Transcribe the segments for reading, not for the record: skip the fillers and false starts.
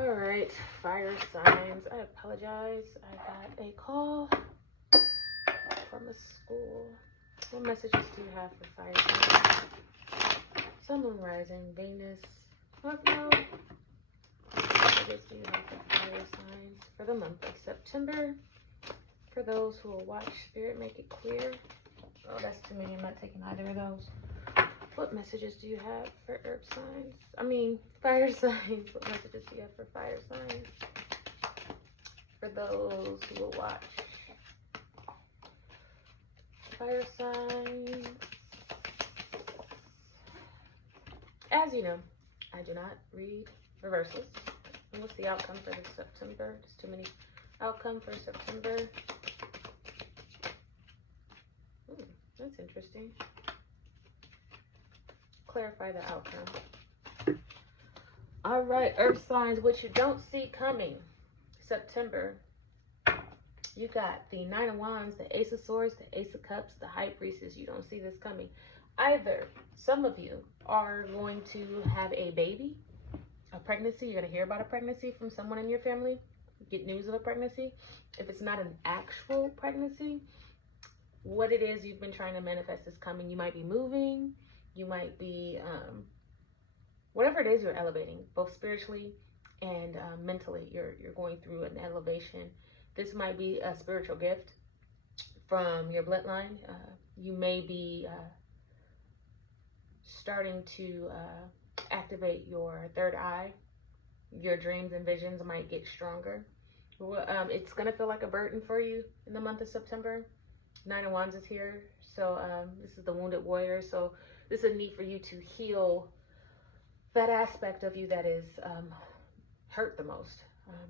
All right, fire signs. I apologize. I got a call from a school. What messages do you have for fire signs? Sun, Moon, Rising, Venus. What no? What messages do you have for fire signs for the month of September? For those who will watch, Spirit, make it clear. Oh, that's too many. I'm not taking either of those. What messages do you have for earth signs? I mean, fire signs. What messages do you have for fire signs? For those who will watch. Fire signs. As you know, I do not read reversals. And what's the outcome for this September? There's too many. Outcome for September. That's interesting. Clarify the outcome. All right, earth signs, what you don't see coming September. You got the Nine of Wands, the Ace of Swords, the Ace of Cups, the High Priestess. You don't see this coming. Either some of you are going to have a baby, a pregnancy. You're going to hear about a pregnancy from someone in your family. Get news of a pregnancy. If it's not an actual pregnancy, what it is you've been trying to manifest is coming. You might be moving. You might be, whatever it is you're elevating, both spiritually and mentally. You're going through an elevation. This might be a spiritual gift from your bloodline. You may be starting to activate your third eye. Your dreams and visions might get stronger. It's going to feel like a burden for you in the month of September. Nine of Wands is here. So this is the wounded warrior. So this is a need for you to heal that aspect of you that is hurt the most.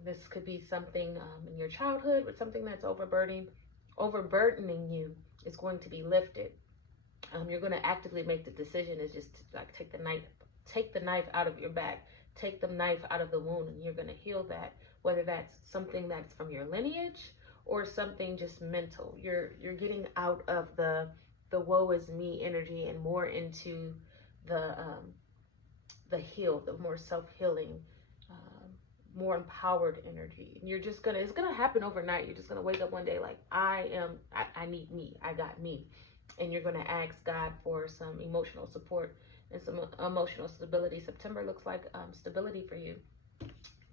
This could be something in your childhood, but something that's overburdening you is going to be lifted. You're going to actively make the decision is just to, like, take the knife out of your back, take the knife out of the wound, and you're going to heal that. Whether that's something that's from your lineage or something just mental. You're getting out of the woe is me energy and more into the heal, the more self-healing, more empowered energy. And you're just gonna, it's gonna happen overnight. You're just gonna wake up one day like, I need me, I got me. And you're gonna ask God for some emotional support and some emotional stability. September looks like stability for you.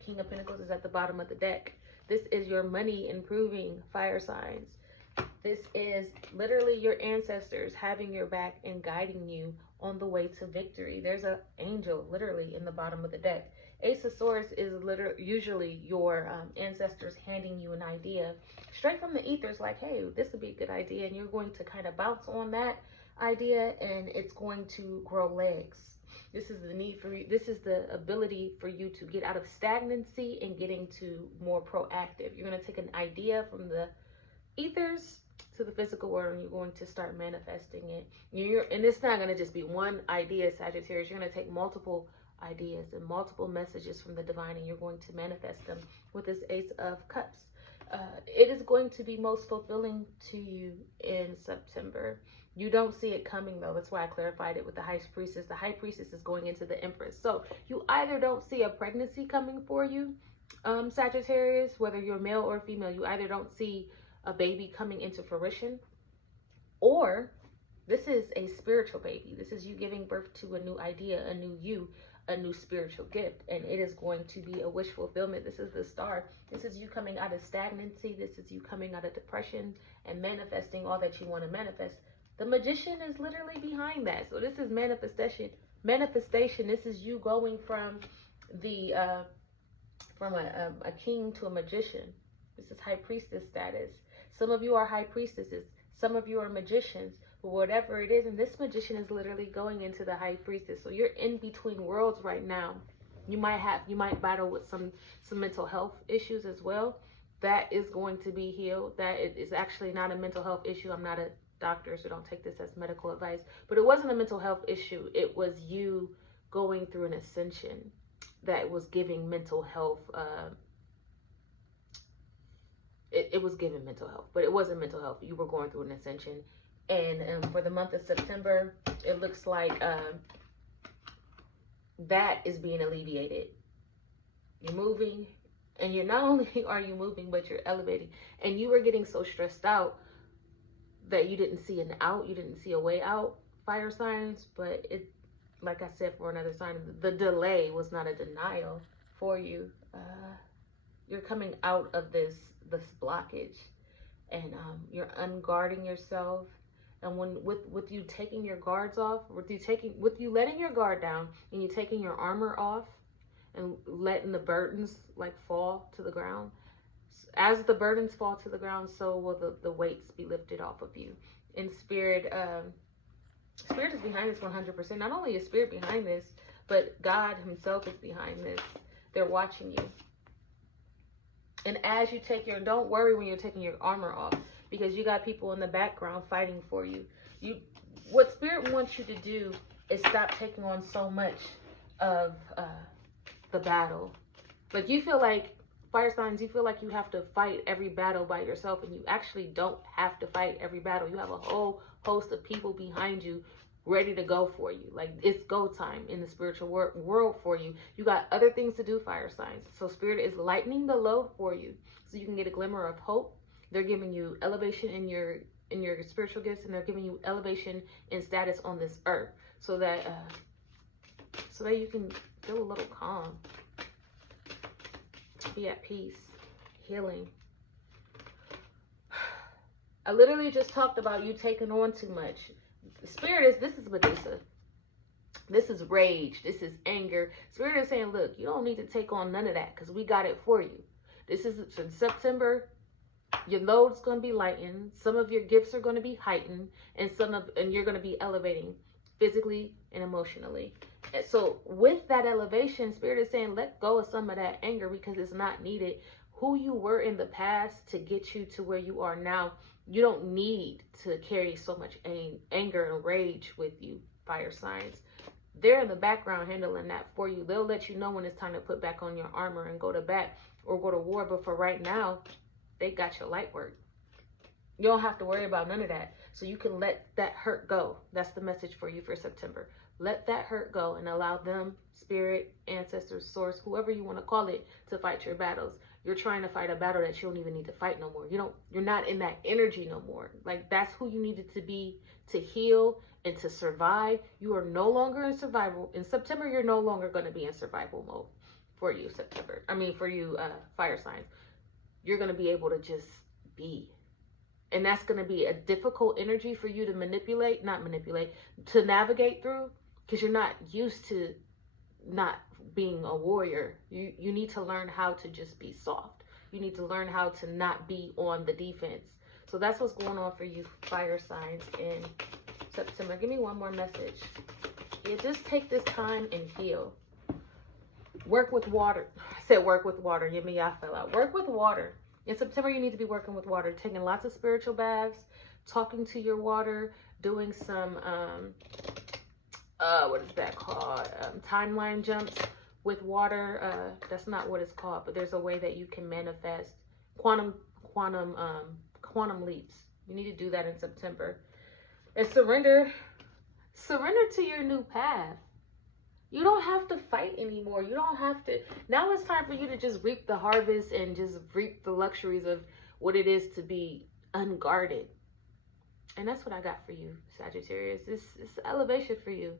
King of Pentacles is at the bottom of the deck. This is your money improving fire signs. This is literally your ancestors having your back and guiding you on the way to victory. There's an angel literally in the bottom of the deck. Ace of Swords is usually your ancestors handing you an idea straight from the ethers, like, hey, this would be a good idea. And you're going to kind of bounce on that idea and it's going to grow legs. This is the need for you. This is the ability for you to get out of stagnancy and getting to more proactive. You're going to take an idea from the ethers to the physical world and you're going to start manifesting it. And it's not going to just be one idea, Sagittarius. You're going to take multiple ideas and multiple messages from the divine and you're going to manifest them with this Ace of Cups. It is going to be most fulfilling to you in September. You don't see it coming though. That's why I clarified it with the High Priestess. The High Priestess is going into the Empress. So you either don't see a pregnancy coming for you, Sagittarius, whether you're male or female, you either don't see a baby coming into fruition, or this is a spiritual baby. This is you giving birth to a new idea, a new you, a new spiritual gift, and it is going to be a wish fulfillment. This is the Star. This is you coming out of stagnancy. This is you coming out of depression and manifesting all that you want to manifest. The Magician is literally behind that. So this is manifestation. This is you going from the from a king to a magician. This is High Priestess status. Some of you are High Priestesses. Some of you are magicians. But whatever it is, and this magician is literally going into the High Priestess. So you're in between worlds right now. You might battle with some mental health issues as well. That is going to be healed. That is actually not a mental health issue. I'm not a doctor, so don't take this as medical advice. But it wasn't a mental health issue. It was you going through an ascension that was giving mental health. It was giving mental health, but it wasn't mental health. You were going through an ascension. And for the month of September, it looks like that is being alleviated. You're moving, and you're not only are you moving, but you're elevating. And you were getting so stressed out that you didn't see an out, you didn't see a way out, fire signs. But it, like I said, for another sign, the delay was not a denial for you. You're coming out of this blockage, and you're unguarding yourself. And when with you taking your guards off, with you letting your guard down, and you taking your armor off, and letting the burdens like fall to the ground. As the burdens fall to the ground, so will the weights be lifted off of you. In spirit, spirit is behind this 100%. Not only is spirit behind this, but God himself is behind this. They're watching you. And as you don't worry when you're taking your armor off, because you got people in the background fighting for you. What spirit wants you to do is stop taking on so much of the battle. But you feel like, fire signs, you feel like you have to fight every battle by yourself, and you actually don't have to fight every battle. You have a whole host of people behind you ready to go for you. Like, it's go time in the spiritual world for you. You got other things to do, fire signs. So spirit is lightening the load for you so you can get a glimmer of hope. They're giving you elevation in your spiritual gifts, and they're giving you elevation in status on this earth, so that you can feel a little calm, be at peace, healing. I literally just talked about you taking on too much. Spirit this is Medusa. This is rage. This is anger. Spirit is saying, look, you don't need to take on none of that, because we got it for you. This is in September. Your load's going to be lightened. Some of your gifts are going to be heightened, and you're going to be elevating physically and emotionally. And so with that elevation, Spirit is saying, let go of some of that anger, because it's not needed. Who you were in the past to get you to where you are now, you don't need to carry so much anger and rage with you, fire signs. They're in the background handling that for you. They'll let you know when it's time to put back on your armor and go to bat or go to war. But for right now, they got your light work. You don't have to worry about none of that. So you can let that hurt go. That's the message for you for September. Let that hurt go and allow them, spirit, ancestors, source, whoever you want to call it, to fight your battles. You're trying to fight a battle that you don't even need to fight no more. You're not in that energy no more. Like, that's who you needed to be to heal and to survive. You are no longer in survival. In September, you're no longer going to be in survival mode for you, for you, fire signs. You're going to be able to just be. And that's going to be a difficult energy for you to to navigate through, because you're not used to not being a warrior. You need to learn how to just be soft. You need to learn how to not be on the defense. So that's what's going on for you, fire signs, in September. Give me one more message. Yeah, just take this time and heal. Work with water. I said work with water. I fell out. Work with water. In September, you need to be working with water, taking lots of spiritual baths, talking to your water, doing some, what is that called? Timeline jumps with water. That's not what it's called, but there's a way that you can manifest quantum leaps. You need to do that in September. And surrender to your new path. You don't have to fight anymore. You don't have to. Now it's time for you to just reap the harvest and just reap the luxuries of what it is to be unguarded. And that's what I got for you, Sagittarius. It's elevation for you.